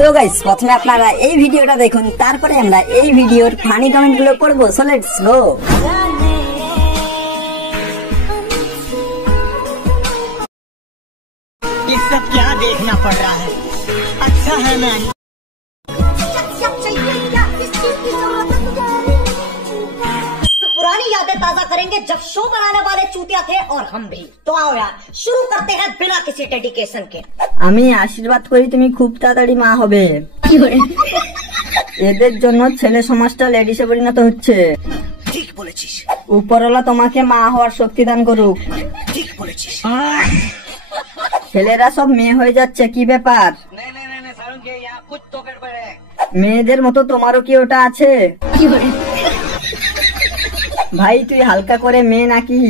So guys, প্রথমে আপনারা এই ভিডিওটা দেখুন, তারপরে আমরা এই ভিডিওর ফানি কমেন্ট গুলো করবো। So let's go. ये सब क्या देखना पड़ रहा है? अच्छा है मैं पुरानी यादें ताजा करेंगे जब शो बनाने वाले चूतिया थे और हम भी। तो आओ यार, शुरू करते हैं बिना किसी डेडिकेशन के। আমি আশীর্বাদ করি তুমি খুব তাড়াতাড়ি মা হবে। এদের জন্য ছেলে সমাজটা লেডিসে পরিণত হচ্ছে। ठीक बोलेছিস। উপরওয়ালা তোমাকে মা হওয়ার শক্তি দান করুক। ठीक बोलेছিস। ছেলেরা সব মেয়ে হয়ে যাচ্ছে, কি ব্যাপার? नहीं नहीं नहीं सारुण के यहाँ कुछ तो गड़बड़ है। মেয়েদের মতো তোমারও কি ওটা আছে? ভাই তুই হালকা করে মেয়ে নাকি?